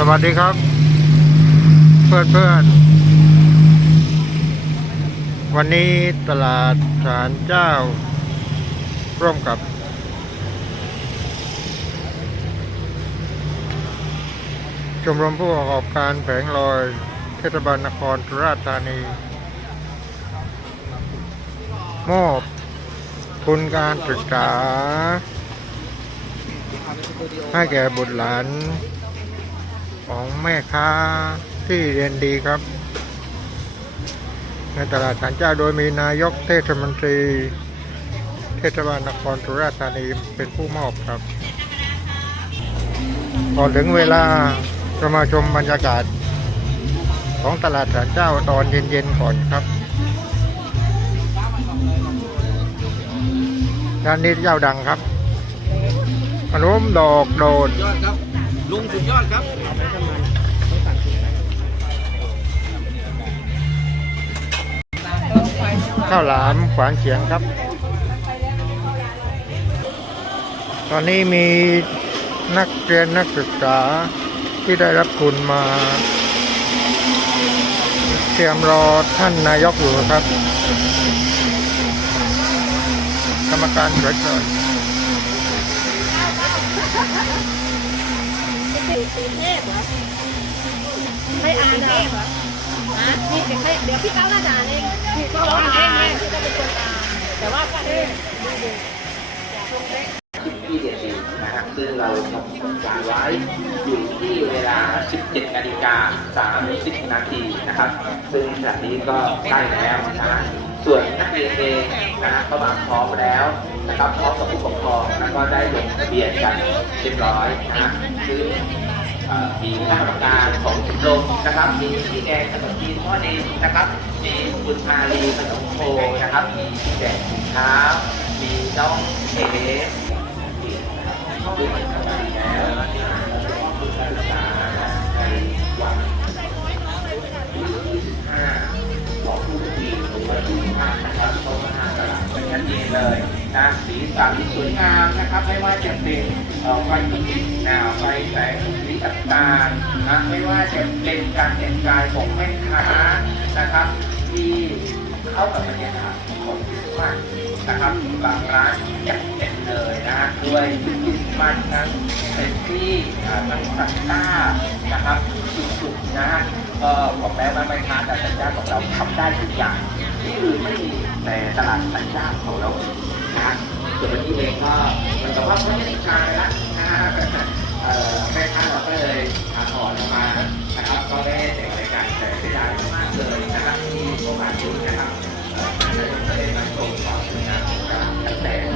สวัสดีครับ เพื่อนเพื่อนๆวันนี้ตลาดศาลเจ้า ร่วมกับ ชมรมผู้ประกอบการแผงลอยเทศบาลนครสุราษฎร์ธานี มอบทุนการศึกษา ให้แก่บุตรหลาน ของแม่ค้าที่เรียนดีครับ ในตลาดสารเจ้าโดยมีนายกเทศมนตรี เทศบาลนครสุราษฎร์ธานีเป็นผู้มอบครับก่อนถึงเวลาเรามาชมบรรยากาศ ของตลาดสารเจ้าตอนเย็นๆก่อนครับร้านนี้เจ้าดังครับขนมดอกโดนยอดครับ ลุงสุดยอดครับข้าวหลามขวานเฉียงครับ ตอนนี้มีนักเรียนนักศึกษาที่ได้รับทุนมาเตรียมรอท่านนายกอยู่ครับ กรรมการเกิดก่ อนตีเทพเหรอให้อ่านเทพเหรอฮะนี่เดี๋ยวให้เดี๋ยวพี่ก้าวน่าจะอ่านเองพี่ก็อ่านเองเลยพี่ก็เป็นคนอ่านแต่ว่าก็เองที่เด็ดดีนะครับซึ่งเราทำการไว้อยู่ที่เวลา 17นาฬิกา30นาทีนะครับ ซึ่งขณะนี้ก็ใกล้แล้วนะส่วนนักเรียนเองนะก็มาพร้อมแล้วนะครับพร้อมกับผู้ปกครองแล้วก็ได้ลงทะเบียนกันเรียบร้อยนะซึ่ง มีคณะกรรมการของชมรมนะครับมีพี่แดงขนมจีนพ่อเนนะครับ มีคุณมาลีขนมโคนะครับ มีพี่แดงถุงเท้ามีน้องเอ๋ด้วยมันก็ดีแล้วนะคุณการศึกษาในวันที่25ของผู้ที่ผมว่าที่25นะครับเขามาหาตลาดเป็นชัดเจนเลยนะสีสันสวยงามนะครับ ไม่ว่าจะเป็นไฟประดิษฐ์แนวไฟแสง ต่างๆนะไม่ว่าจะเป็นการแต่งกายของแม่ค้านะครับ ที่เข้ากับบรรยากาศของคริสต์มาสนะครับบางร้านอยากเห็นเลยนะด้วยชุคริสต์มาสทั้งเป็นที่อ่าทั้งซันต้านะครับสุดๆนะก็บอกแล้วว่าไม่ค้าแต่สัญญาของเราทำได้ทุกอย่างที่อื่นไม่มีแต่ตลาดสัญญาของเรานะฮะส่วนวันนี้เองก็เหมันกับว่าไม่ได้การละ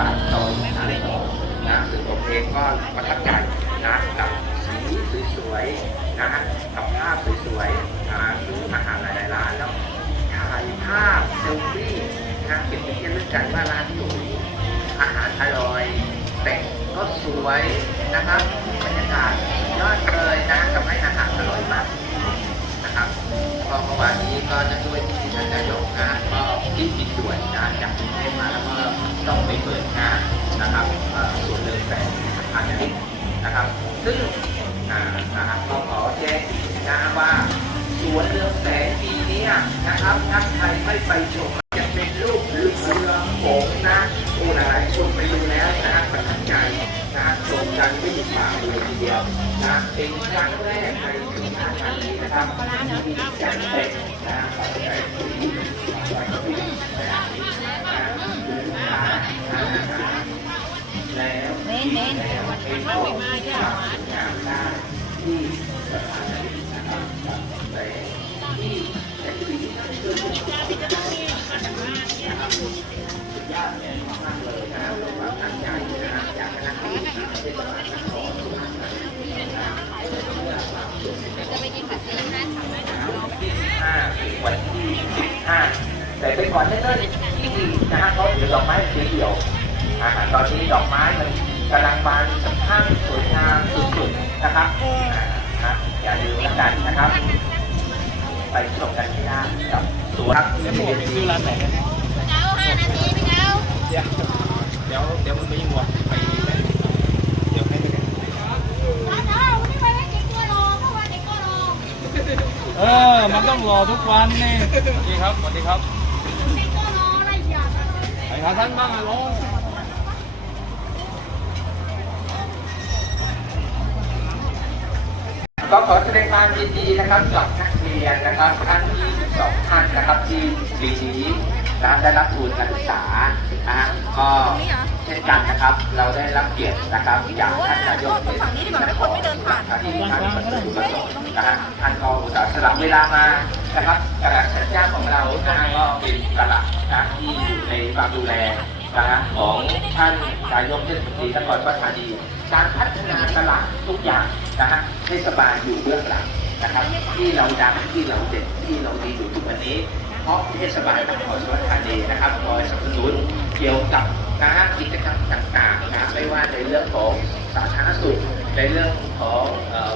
ตั้งแต่ากซอยทางออกนะซึ่งผมเองก็ประทับใจนะกับสีสวยๆนะกับภาพสวยๆนะซื้ออาหารหลายๆร้านแล้วถ่ายภาพเซลฟี่นะเก็บไปเที่ยวเรื่องกันว่าร้านอยู่อาหารอร่อย แต่งก็สวยนะครับบรรยากาศยอดเลยนะทำให้อาหารอร่อยมากนะครับก็เมื่อวานนี้ก็จะด้วยที่ท่านนายกนะก็ที่มีส่วนนะจากกรุงเทพมาแล้วก็ ต้องไปเปิดงานนะครับเอ่อส่วนเรื่องแสงพาณิชย์นะครับ ซึ่งอ่านะครับก็ขอแจ้งนะว่าสวนเรืองแสงปีนี้นะครับถ้าใครไม่ไปชมจะเป็นรูปเรือหงส์นะโอ้หลายๆคนไปดูแล้วนะประทับใจนะชมกันไม่หยุดปากเลยทีเดียวนะเป็นครั้งแรกในสุราษฎร์ธานีนะครับที่จัดเต็ม ลยนะความตั้งใจนะจากคณะกรรมการเทศบาลนครสุราษฎร์ธานีนะจะไปกินผัดซีอิ๊วนะ15วันที่15แต่เป็นก่อนเนิ่นๆที่ดีนะฮะเขาถือดอกไม้สีเขียวอ่าตอนนี้ดอกไม้มัน วนครับเดี๋ยวผมไปซื้อร้านไหนกันเก้าห้านาทีพี่เก้าเดี๋ยวเดี๋ยวเดี๋ยวมันไม่ยิงหัวไปเดี๋ยวให้ไปกันเก้าวันนี้ไปไม่กินตัวรอเพราะว่าเด็กเออ มันต้องรอทุกวันนี่ดีครับสวัสดีครับไอ้หาท่านบ้างอะรอก็ขอแสดงความยินดีนะครับกับนักเรียนนะครับท่า นที่12ท่านนะครับที่ปีนี้นะได้รับทุนการศึกษานะฮะก็เช่นกันนะครับ เราได้รับเกียรตินะครับจากท่านนายกเทศมนตรีนครที่ท่านประสบประสงค์นะฮะท่านก็อุตส่าห์สละเวลามานะครับกระสัญญาของเรานะฮะก็เป็นกระนะที่อยู่ในความดูแลนะฮะของท่านนายกเทศมนตรีนครปฐมดีการพัฒนาตลาดทุกอย่างนะฮะเทศบาลอยู่เบื้องหลัง นะครับ ที่เราดังที่เราเด่นที่เราดีอยู่ทุกวันนี้ เพราะเทศบาลนครสวรรค์ธานีนะครับคอยสนับสนุนเกี่ยวกับนะฮะกิจกรรมต่างๆนะไม่ว่าในเรื่องของสาธารณสุขในเรื่องของ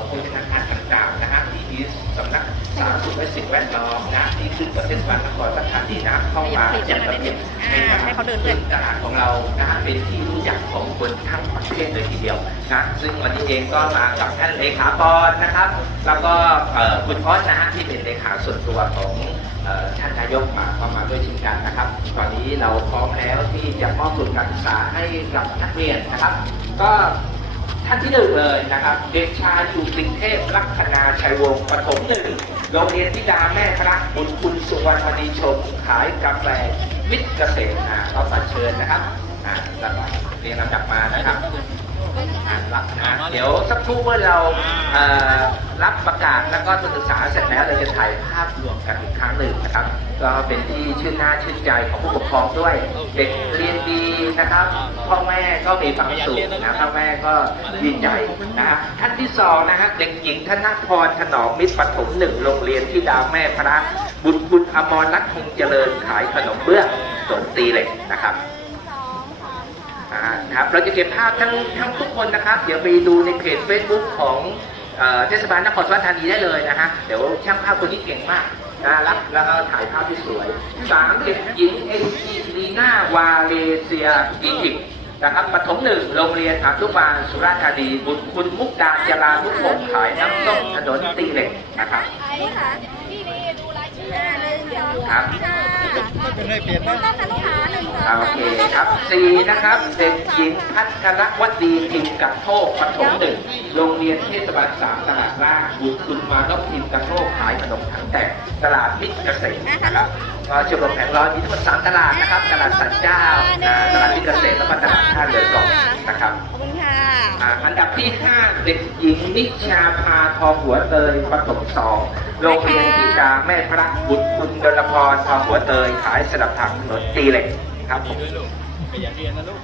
โภชนาการต่างๆนะฮะที่มีสำนัก สาธารณสุและสิ่งแวดล้อมนะที่ขึ้นกับเทศบาลนครสวรรค์ธานีนะเข้ามาจัดระเบียบในตลาให้เขาเดินด้วยตลาดของเรานะเป็นที่รู้จักของคนทั้งประเทศเลยทีเดียวนะซึ่งวันนี้เองก็มากับท่านเลขาบอลนะครับ แล้วก็คุณพอสนะฮะที่เป็นเลขาส่วนตัวของท่านนายกมาก็มาด้วยเช่นกันนะครับ ตอนนี้เราพร้อมแล้วที่จะมอบทุนการศึกษาให้กับนักเรียนนะครับ ก็ ท่านที่หนึ่งเลยนะครับ เด็กชายอยู่กรุงเทพลักษณาชัยวงศ์ปฐมหนึ่งโรงเรียนธิดาแม่พระบุญคุณสุวรรณมณีชม ขายกาแฟมิตรเกษตรอ่าเราตัดเชิญนะครับอ่าแล้วก็เรียงลำดับมานะครับอ่านรับนะเดี๋ยวสักครู่เมื่อเราเอ่อรับประกาศแล้วก็ศึกษาเสร็จแล้วเราจะถ่ายภาพรวมกันอีกครั้งหนึ่งนะครับ ก็เป็นที่ชื่นหน้าชื่นใจของผู้ปกครองด้วย เด็กเรียนดีนะครับ พ่อแม่ก็มีความสุขนะพ่อแม่ก็ดีใจนะท่านที่สองนะฮะเด็กหญิงธนพรถนอมมิตรปฐมหนึ่งโรงเรียนที่ดาวแม่พระบุญบุญอมรรัตน์คงเจริญขายขนมเบื้องสนตีเหล็กนะครับอ่าครับเราจะเก็บภาพทั้งทั้งทุกคนนะครับ เดี๋ยวไปดูในเพจ Facebook ของเอ่อเทศบาลนครสวรรค์ธานีได้เลยนะฮะเดี๋ยวช่างภาพคนนี้เก่งมาก นะรับแล้วก็ถ่ายภาพที่สวยสามเด็กหญิงเอ็นจีลีน่าวาเลเซียอียิปต์นะครับปฐมหนึ่งโรงเรียนอนุบาลสุราษฎร์ธานีบุญคุณมุกดาจราทุกคนขายน้ำส้มถนนตีเหล็กนะครับ ครับไม่เป็นไรเปลี่ยนต้นะนต้นนะลูกค้าหนึ่งสองอ่าโอเคครับสี่นะครับเด็กหญิงพัทรวัดีพิมพ์กับโทกปฐมหนึ่งโรงเรียนเทศบาลสามตลาดล่างบุญคุณมานพพิมพ์กับโทกขายขนมถังแตกตลาดมิตรเกษตรนะครับก็ชมรมแผงร้อยมีทั้งหมดสามตลาดนะครับ ตลาดสันเจ้าอ่าตลาดมิตรเกษตรแล้วก็ตลาดท่าเรือเกาะนะครับ ขอบคุณค่ะ อ่าอันดับที่ 5 เด็กหญิงนิชาพาทองหัวเตยปฐมสองโรงเรียนที่ดาแม่พระบุตรคุณดลพรทองหัวเตยขายสลับถังถนนตีเหล็กครับผมด้วยลูกขยันเรียนนะลูก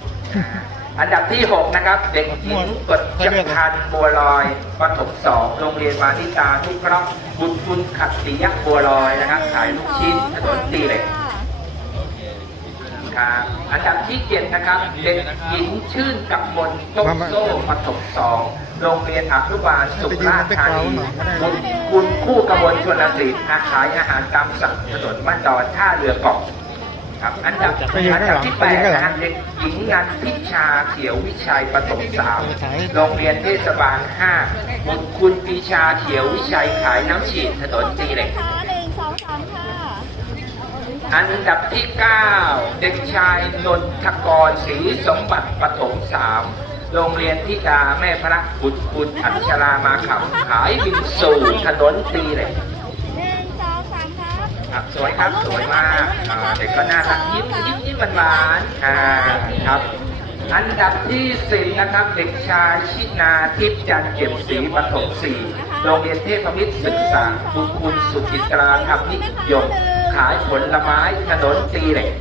อันดับที่ 6 นะครับ เด็กหญิงกฎจักรพันธ์บัวลอยปฐมสองโรงเรียนมานิตาทุกเคราะห์บุญคุณขัตติยักษ์บัวลอยนะครับขายลูกชิ้นถนนตีเหล็ก โอเคช่วยนะลูก ครับอันดับที่7นะครับเด็กหญิงชื่นกับมนต้มโซ่ปฐมสองโรงเรียนอนุบาลสุราษฎร์ธานีบุญคุณคู่กมลชนสิทธิ์อาขายอาหารตามสั่งถนนบ้านดอนท่าเรือเกาะครับอันดับอันดับที่แปดนะฮะเด็กหญิงงานพิชาเขียววิชัยปฐมสามโรงเรียนเทศบาลห้าบุญคุณปีชาเขียววิชัยขายน้ำฉีดถนนตีเหล็กค่ะหนึ่งส องสามค่ะอันดับที่ 9 เด็กชายนนทกรศรีสมบัติปฐมสามโรงเรียนทิดาแม่พระบุตรคุณอัชรามาขับขายบิงสู่ถนนตีเหล็กหนึ่งสองสามครับครับสวยครับสวยมากอ่าเด็กก็น่ารักยิ้มยิ้มยิ้มหวานๆอ่าครับ อันดับที่สี่นะครับ เด็กชายชินาทิพย์จันทร์เก็บศรีปฐมสี่ โรงเรียนเทพมิตรศึกษาบุญคุณสุจิตราธรรมนิยมขายผลไม้ถนนตีเหล็ก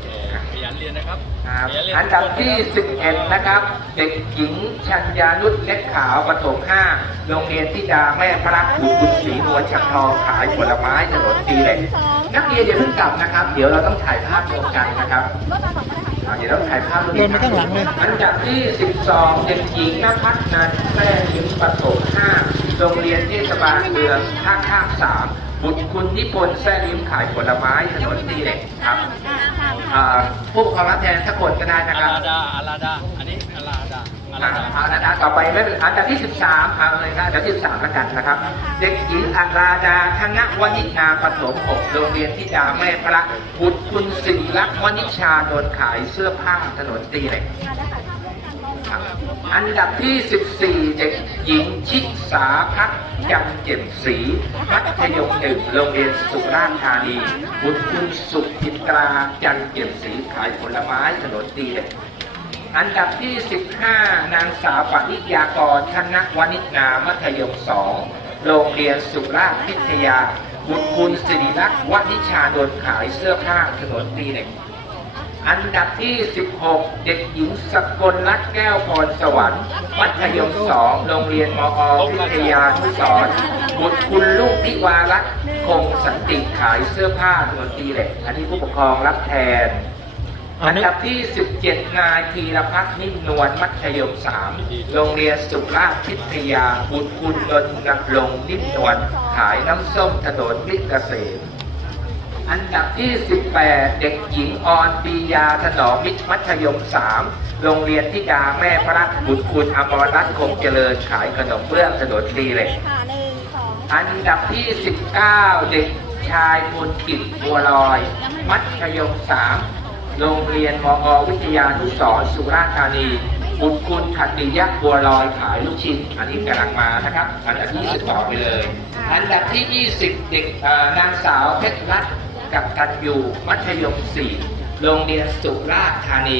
ขยันเรียนนะครับครับขยันเรียนอันดับที่ 11 นะครับ เด็กหญิงชัญญานุชเล็กขาวปฐม5โรงเรียนที่ดาแม่พระบุญคุณศรีนวลฉักทองขายผลไม้ถนนตีเหล็กนักเรียนอย่าเพิ่งกลับนะครับ เดี๋ยวเราต้องถ่ายภาพรวมกันนะครับรถมาสองคนเลยค่ะอ่าเดี๋ยวเราถ่ายภาพรวมเดินไปข้างหลังเลยอันดับที่ 12 เด็กหญิงนภัสนันท์แท้ยิ้มปฐม5 โรงเรียนเทศบาลเมืองท่าข้ามสามบุตรคุณนิพนธ์แท้ยิ้มขายผลไม้ถนนตีเหล็กครับอ่าค่ะอ่าผู้ปกครองรับแทนสักคนก็ได้นะอาครับลาดาอาลาดา อันนี้อาลาดาอ่าเอาละนะต่อไปไม่เป็นอันดับที่ 13เอาเลยครับอันดับที่13แล้วกันนะครับ เด็กหญิงอัราดาธนวณิชาปฐม6โรงเรียนที่ดาแม่พระบุตรคุณสิริลักษณ์วณิชาโดนขายเสื้อผ้าถนนตีเหล็กครับ อันดับที่ 14 เด็กหญิงชิสาพักจันเจ็บศรีมัธยมหนึ่งโรงเรียนสุราษฎร์ธานีบุตรคุณสุจิตราจันเจ็บศรีขายผลไม้ถนนตีเหล็กอันดับที่ 15 นางสาวปณิยากรชนะวณิชนามัธยม2โรงเรียนสุราษฎร์พิทยาบุตรคุณสิริลักษ์วณิชาโดนขายเสื้อผ้าถนนตีเหล็ก อันดับที่ 16 เด็กหญิงสกลรัตน์แก้วพรสวรรค์มัธยม2โรงเรียนมอวิทยานุสรณ์บุตรคุณลูกทิวารัตน์คงสันติขายเสื้อผ้าถนนตีเหล็กอันนี้ผู้ปกครองรับแทน อัอันนนี้ดับที่ 17 นายธีรพัฒน์นิ่มนวลมัธยม3โรงเรียนสุราษฎร์พิทยาบุตรคุณนนท์นำลงนิ่มนวลขายน้ำส้มถนนมิตรเกษม อันดับที่ 18 เด็กหญิงออนปียาถนอมมิตรมัธยม 3 โรงเรียนทิดาแม่พระบุตรคุณอมรรัตน์คงเจริญขายขนมเบื้องถนนดีเหล็กค่ะหนึ่งสองอันดับที่ 19 เด็กชายมนกิจบัวลอย มัธยม 3 โรงเรียนมอวิทยานุสรณ์สุราษฎร์ธานีบุตรคุณขัตติยะบัวลอยขายลูกชิ้นอันนี้กำลังมานะครับ อันดับที่20ต่อไปเลย อันดับที่ 20 เด็กเอ่อนางสาวเพชรรัตน์ กับตันยูมัธยม4โรงเรียนสุราษฎร์ธานี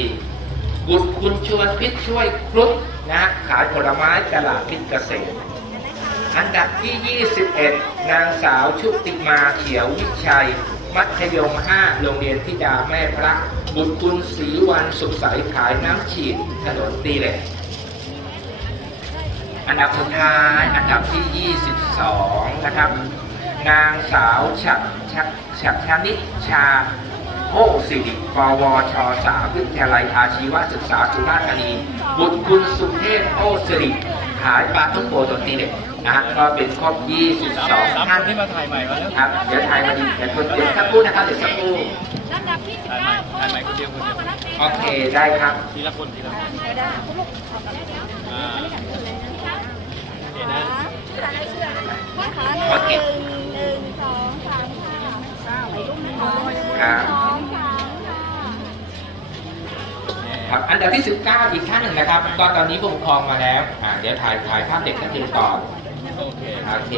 บุตรคุณชวนพิษช่วยครุฑนะขายผลไม้ตลาดพิษเกษตรอันดับที่ 21 นางสาวชุติมาเขียววิชัย มัธยม 5 โรงเรียนทิดาแม่พระ บุตรคุณศรีวันสุขใสขายน้ำฉีดถนนตีเหล็กอันดับสุดท้าย อันดับที่ 22 นะครับ นางสาวฉัดฉัดฉัดชนิชาโภสิริปวชสาวิทยาลัยอาชีวศึกษาสุราษฎร์ธานีบุตรคุณสุเทพโภสิริขายปลาท่องโกตัวตีเด็กนะฮะก็เป็นครบ22สามคท่านที่มาถ่ายใหม่มาแล้วครับเดี๋ยวถ่ายมาดีเดี๋ยวคนเดี๋ยวสักครู่นะครับเดี๋ยวสักครู่ลำดับที่สิบถ่ายใหม่เก้าถ่ายใหม่คนเดียวคนเดียวโอเคได้ครับทีละคนทีละคน อันดับที่ 19 อีกท่านหนึ่งนะครับ ก็ตอนนี้ผู้ปกครองมาแล้วอ่าเดี๋ยวถ่ายถ่ายภาพเด็กนักเรียนก่อนโอเคโอเค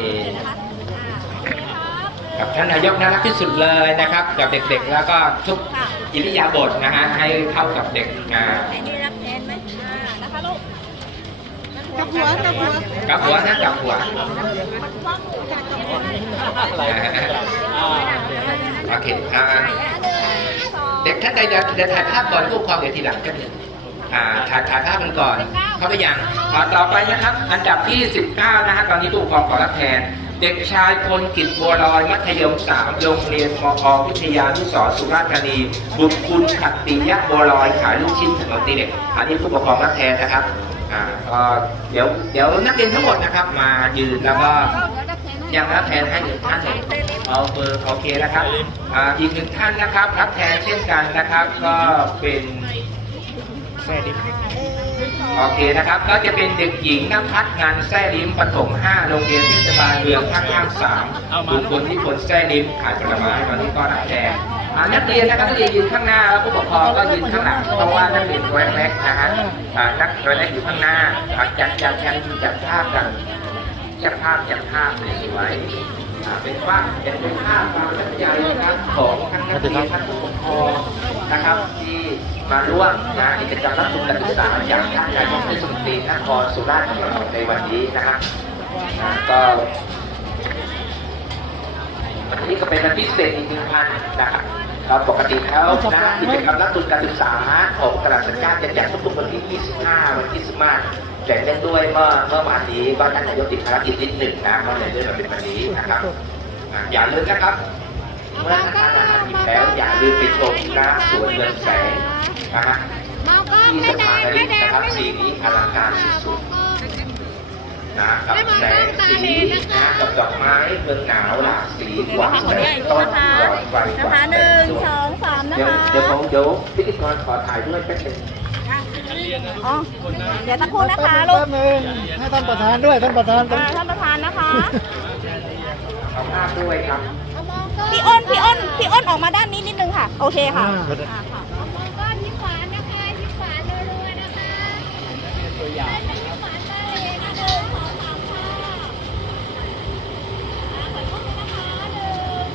กับท่านนายกน่ารักที่สุดเลยนะครับ กับเด็กๆ แล้วก็ทุกอิริยาบถนะฮะให้เข้ากับเด็กอ่าไอ้นี่รับแทนไหมอ่านะคะลูกกับหัวกับหัวกับหัวนะกับหัวอะไรอ่าโอเคอ่าเด็กท่านใดจะจะถ่ายภาพก่อนผู้ปกครองเดี๋ยวทีหลังก็ได้ อ่าถ่ายถ่ายภาพกันก่อน เข้าไปยังอ่าต่อไปนะครับ อันดับที่ 19 นะฮะตอนนี้ผู้ปกครองขอรับแทน เด็กชายพลกิจบัวลอย มัธยม3โรงเรียนมอวิทยานุสรณ์สุราษฎร์ธานีบุตรคุณขัตติยะบัวลอยขายลูกชิ้นถนนตีเด็กอันนี้ผู้ปกครองรับแทนนะครับอ่าก็เดี๋ยวเดี๋ยวนักเรียนทั้งหมดนะครับมายืนแล้วก็ยังรับแทนให้อีกท่านเอาเบอร์โอเคนะครับอ่าอีกหนึ่งท่านนะครับ รับแทนเช่นกันนะครับ ก็เป็น แซ่ลิมโอเคนะครับ ก็จะเป็นเด็กหญิงนภัสงานแซ่ลิมปฐม5โรงเรียนเทศบาลเมืองข้างข้างสามบุคคลที่คนแซ่ลิมขายผลไม้ตอนนี้ก็รับแทนอ่านักเรียนนะครับนักเรียนยืนข้างหน้าแล้วผู้ปกครองก็ยืนข้างหลังเพราะว่านักเรียนตัวเล็กนะฮะนักตัวเล็กอยู่ข้างหน้าจัดจัดแทนจัดภาพกันจัดภาพจัดภาพสวยๆอ่าเป็นภาพเป็นเป็นภาพความตั้งใจนะครับของทั้งนักเรียนทั้งผู้ปกครองนะครับที่ มาร่วมนะกิจกรรมรับทุนการศึกษาจากท่านนายกเทศมนตรีนครสุราษฎร์ธานีในวันนี้นะครับก็วันนี้ก็เป็นวันพิเศษอีกหนึ่งอันนะครับเราปกติแล้วนะกิจกรรมรับทุนการศึกษาของกระดาษสัญญาจะแจกทุกๆวันที่ 25 วันที่15แต่เนื่องด้วยเมื่อเมื่อวานนี้ก็ท่านนายกติดภารกิจนิดหนึ่งนะก็เลยเลื่อนมาเป็นวันนี้นะครับ อย่าลืมนะครับเมื่อท่านทานอาหารอิ่มแล้วอย่าลืมไปชมนะสวนเรือนแสง นะฮะเมาก็ที่ไม่สแดถางนไม่แดงนะครับไม่สีนี้อลังการสุดๆนะกับแสงสีนะกับดอกไม้เมืองหนาวหลากสีหวานแสงต้นหลอดไฟหนะวาคะนหนึ่งแสสองสามนะเดี๋ยวคะเดี๋ยวผมเดี๋ยวพิธีกรขอถ่ายด้วยแป๊บนึงอันอ๋อเดี๋ยวสักครู่นะคะลูกแป๊บนึงให้ท่านประธานด้วยท่านประธานอ่าท่านประธานนะคะขอภาพด้วยครับพี่อ้นพี่อ้นพี่อ้นออกมาด้านนี้นิดนึงค่ะ โอเคค่ะ ยางยิ้มหวานได้เลยนะหนึ่งสองสามค่ะอ่าขอโทษด้วยนะคะหนึ่ง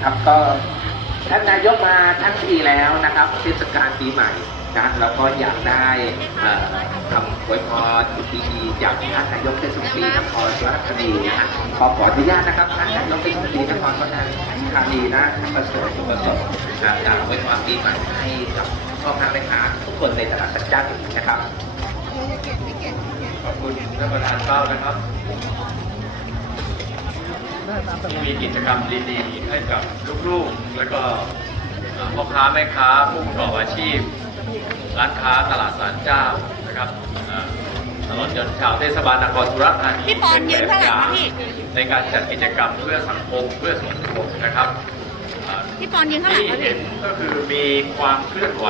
ครับก็ท่านนายกมาทั้งทีแล้วนะครับเทศกาลปีใหม่ นะแล้วก็อยากได้เอ่อคำอวยพรดีๆจากท่านนายกเทศมนตรีนครราชธานีนะฮะขอขออนุญาตนะครับท่านนายกเทศมนตรีนครราชธานีนะท่านประเสริฐสุประสบนะอยากอวยพรปีใหม่ให้กับพ่อค้าแม่ค้าทุกคนในตลาดสัญจรนะครับขอบคุณท่านประธานเป้านะครับมีกิจกรรมดีๆให้กับลูกๆ แล้วก็พ่อค้าแม่ค้าผู้ประกอบอาชีพ ร้านค้าตลาดสารเจ้านะครับเอ่อตลอดจนชาวเทศบาลนครสุราษฎร์ธานีพี่ปอนยืนข้างหลังนะพี่ในการจัดกิจกรรมเพื่อสังคมเพื่อส่วนรวมนะครับเอ่อพี่ปอนยืนข้างหลังที่นะเห็พี่นก็คือมีความเคลื่อนไหว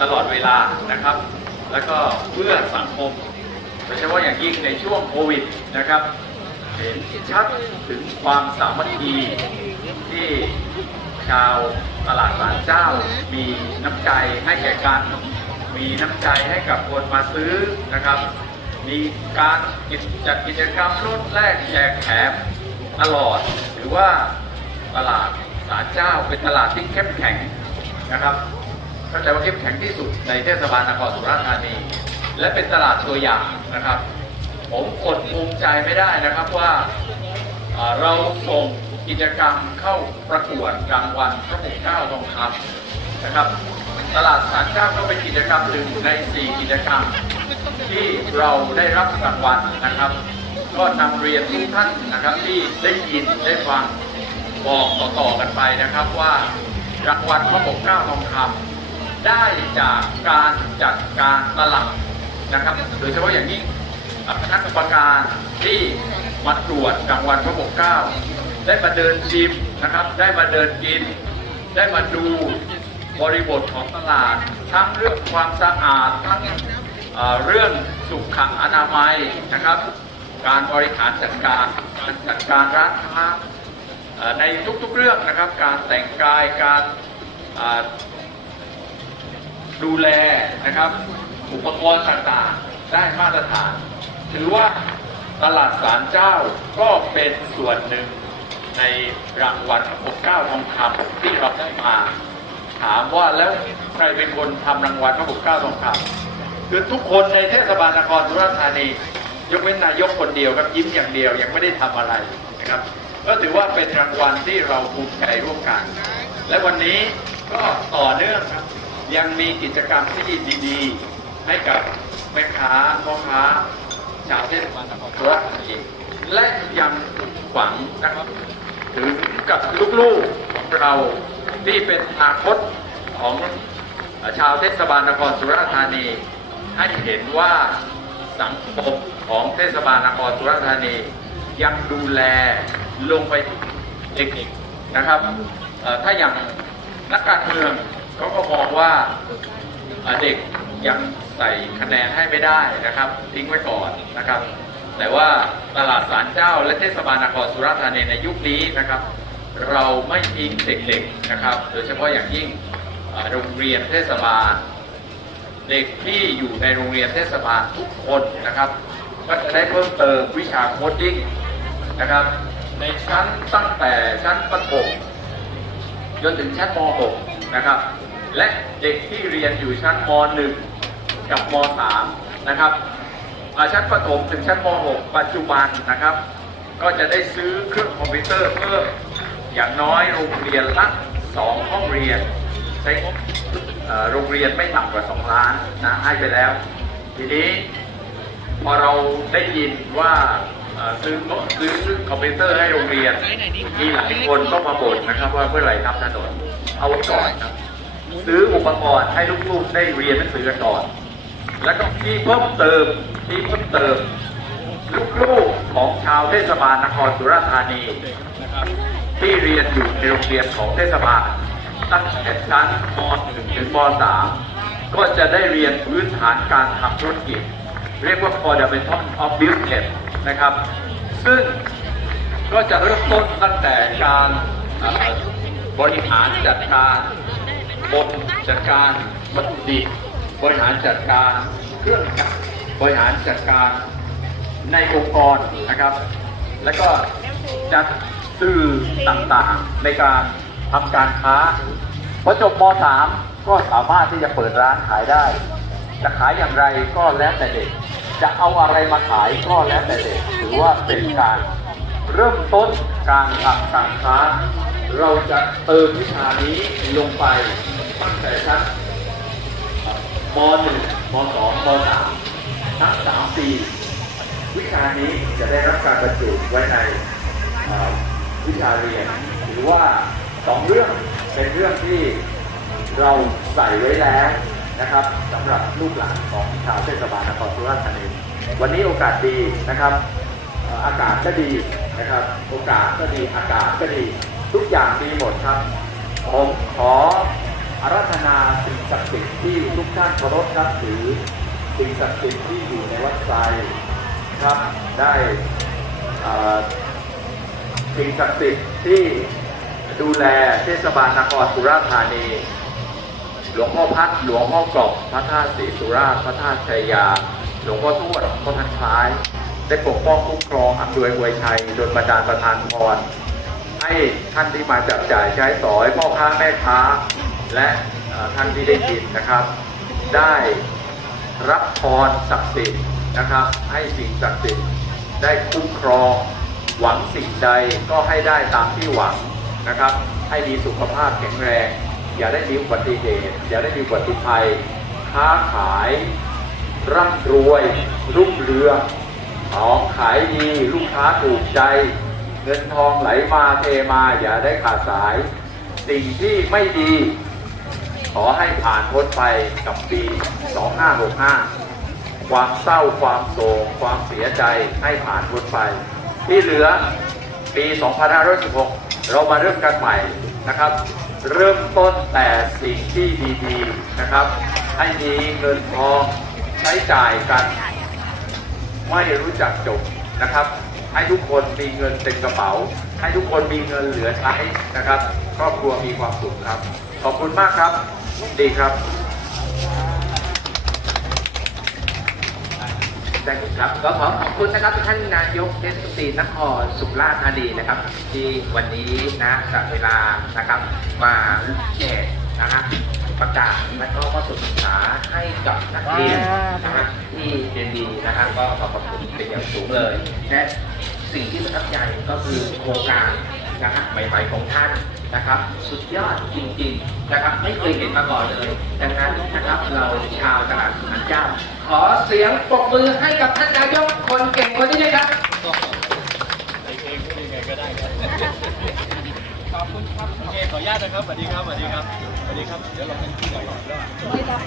ตลอดเวลานะครับ แล้วก็เพื่อสังคมโดยเฉพาะอย่างยิ่งในช่วงโควิดนะครับเห็นชัดถึงความสามัคคีที่ ชาวตลาดสารเจ้า มีน้ำใจให้แก่กัน มีน้ำใจให้กับคนมาซื้อนะครับ มีการจัดกิจกรรมลดแลกแจกแถมตลอด หรือว่าตลาดสารเจ้าเป็นตลาดที่เข้มแข็งนะครับเข้าใจว่าเข้มแข็งที่สุดในเทศบาลนครสุราษฎร์ธานี และเป็นตลาดตัวอย่างนะครับ ผมอดภูมิใจไม่ได้นะครับว่า เราส่งกิจกรรมเข้าประกวดรางวัลพระปกเกล้าทองคำนะครับตลาดสารเจ้าก็เป็นกิจกรรมหนึ่งใน 4 กิจกรรม ที่เราได้รับรางวัลนะครับ ก็นำเรียนทุกท่านนะครับที่ได้ยินได้ฟังบอกต่อๆกันไปนะครับว่ารางวัลพระปกเกล้าทองคำได้จากการจัดการตลาดนะครับ โดยเฉพาะอย่างยิ่งคณะกรรมการที่ มาตรวจรางวัลพระปกเก้าได้มาเดินชิมนะครับ ได้มาเดินกิน ได้มาดูบริบทของตลาด ทั้งเรื่องความสะอาดทั้งเรื่องสุขอนามัยนะครับ การบริหารจัดการการจัดการร้านค้าในทุกๆเรื่องนะครับ การแต่งกายการดูแลนะครับ อุปกรณ์ต่างๆ ได้มาตรฐาน ถือว่า ตลาดสารเจ้าก็เป็นส่วนหนึ่งในรางวัลปกเก้าทองคำที่เราได้มา ถามว่าแล้วใครเป็นคนทำรางวัลพระปกเกล้าทองคำคือทุกคนในเทศบาลนครสุราษฎร์ธานี ยกเว้นนายกคนเดียวครับยิ้มอย่างเดียวยังไม่ได้ทำอะไรนะครับ ก็ถือว่าเป็นรางวัลที่เราภูมิใจร่วมกัน และวันนี้ก็ต่อเนื่องครับยังมีกิจกรรมที่ดีๆ ให้กับแม่ค้าพ่อค้า ชาวเทศบาลนครสุราษฎร์ธานีและยังหวังนะครับถึงกับลูกๆของเราที่เป็นอนาคตของชาวเทศบาลนครสุราษฎร์ธานี ให้เห็นว่าสังคมของเทศบาลนครสุราษฎร์ธานี ยังดูแลลงไปเด็กๆนะครับถ้าอย่างนักการเมืองเขาก็มองว่าเด็กยัง ใส่คะแนนให้ไม่ได้นะครับ ทิ้งไว้ก่อนนะครับ แต่ว่าตลาดสารเจ้าและเทศบาลนครสุราษฎร์ธานีในยุคนี้นะครับ เราไม่ทิ้งเด็กๆนะครับ โดยเฉพาะอย่างยิ่งโรงเรียนเทศบาล เด็กที่อยู่ในโรงเรียนเทศบาลทุกคนนะครับ ก็จะได้เพิ่มเติมวิชาโคดดิ้งนะครับ ในชั้นตั้งแต่ชั้นประถมจนถึงชั้นม .6 นะครับ และเด็กที่เรียนอยู่ชั้นม .1 กับม .3 นะครับชั้นประถมถึงชั้นม .6 ปัจจุบันนะครับ ก็จะได้ซื้อเครื่องคอมพิวเตอร์เพิ่มอย่างน้อยโรงเรียนละ 2 ห้องเรียน ใช้โรงเรียนไม่ต่ำกว่า 2 ล้านนะให้ไปแล้ว ทีนี้พอเราได้ยินว่าซื้อโน้ตซื้อคอมพิวเตอร์ให้โรงเรียน มีหลายคนก็มาบ่นนะครับ ว่าเมื่อไหร่ทำถนนเอาไว้ก่อนครับ ซื้ออุปกรณ์ให้ลูกๆได้เรียนหนังสือกันก่อน แล้วก็ที่เพิ่มเติมที่เพิ่มเติมลูกๆของชาวเทศบาลนครสุราษฎร์ธานี ที่เรียนอยู่ในโรงเรียนของเทศบาล ตั้งแต่ชั้นม .1 ถึงม .3 ก็จะได้เรียนพื้นฐานการทำธุรกิจ เรียกว่า Fundamental of Business นะครับ ซึ่งก็จะเริ่มต้นตั้งแต่การบริหารจัดการบนจัดการวัตถุดิบ บริหารจัดการเครื่องจักรบริหารจัดการในองค์กรนะครับ แล้วก็จัดสื่อต่างๆในการทำการค้าพอจบม .3 ก็สามารถที่จะเปิดร้านขายได้ จะขายอย่างไรก็แล้วแต่เด็ก จะเอาอะไรมาขายก็แล้วแต่เด็กถือว่าเป็นการเริ่มต้นการทำการค้า เราจะเติมวิชานี้ลงไปตั้งแต่ชั้น ม .1 ม .2 ม .3 ทั้ง3ปีวิชานี้จะได้รับการบรรจุไว้ในวิชาเรียนหรือว่าสองเรื่องเป็นเรื่องที่เราใส่ไว้แล้วนะครับสำหรับลูกหลานของชาวเทศบาลนครสุราษฎร์ธานีวันนี้โอกาสดีนะครับ อากาศก็ดีนะครับ โอกาสก็ดีอากาศก็ดี ทุกอย่างดีหมดครับ ผมขอ อารัธนาสิ่งศักดิ์สิทธิ์ที่ทุกท่านเคารพนับถือสิ่งศักดิ์สิทธิ์ที่อยู่ในวัดไซครับได้อ่อสิ่งศักดิ์สิทธิ์ที่ดูแลเทศบาลนครสุราษฎร์ธานี หลวงพ่อพัดหลวงพ่อกรอบพระธาตุศรีสุราษฎร์พระธาตุชัยยา หลวงพ่อทวดพ่อทันคล้าย ได้ปกป้องคุ้มครองอำนวยอวยชัยโดนบันดาลประทานพรให้ท่านที่มาจับจ่ายใช้สอยพ่อค้าแม่ค้า และท่านที่ได้กินนะครับ ได้รับพรศักดิ์สิทธิ์นะครับ ให้สิ่งศักดิ์สิทธิ์ได้คุ้มครองหวังสิ่งใดก็ให้ได้ตามที่หวังนะครับ ให้มีสุขภาพแข็งแรง อย่าได้มีอุบัติเหตุอย่าได้มีอุบัติภัย ค้าขาย ร่ำรวย รุ่งเรืองของขายดีลูกค้าถูกใจ เงินทองไหลมาเทมาอย่าได้ขาดสาย สิ่งที่ไม่ดี ขอให้ผ่านพ้นไปกับปี 2565 ความเศร้าความโศกความเสียใจให้ผ่านพ้นไป ที่เหลือปี 2516 เรามาเริ่มกันใหม่นะครับ เริ่มต้นแต่สิ่งที่ดีๆนะครับ ให้มีเงินทองใช้จ่ายกัน ไม่รู้จักจบนะครับ ให้ทุกคนมีเงินเต็มกระเป๋า ให้ทุกคนมีเงินเหลือใช้นะครับครอบครัวมีความสุขครับขอบคุณมากครับ ดีครับ ได้ครับก็ขอขอบคุณนะครับท่านนายกเทศมนตรีนครสุราษฎร์ธานีนะครับ ที่วันนี้นะกับเวลานะครับ มาแจกนะฮะประกาศและก็ข้อศึกษาให้กับนักเรียนนะฮะที่เรียนดีนะครับก็ขอบพระคุณเป็นอย่างสูงเลยและสิ่งที่ประทับใจก็คือโครงการ นะฮะใหม่ๆของท่านนะครับ สุดยอดจริงๆนะครับ ไม่เคยเห็นมาก่อนเลย ดังนั้นนะครับเราชาวตลาดสันเจ้า ขอเสียงปรบมือให้กับท่านนายกคนเก่งคนนี้เลยครับขอบคุณครับโอเคขออนุญาตนะครับสวัสดีครับสวัสดีครับสวัสดีครับ เดี๋ยวเราเป็นที่ก่อน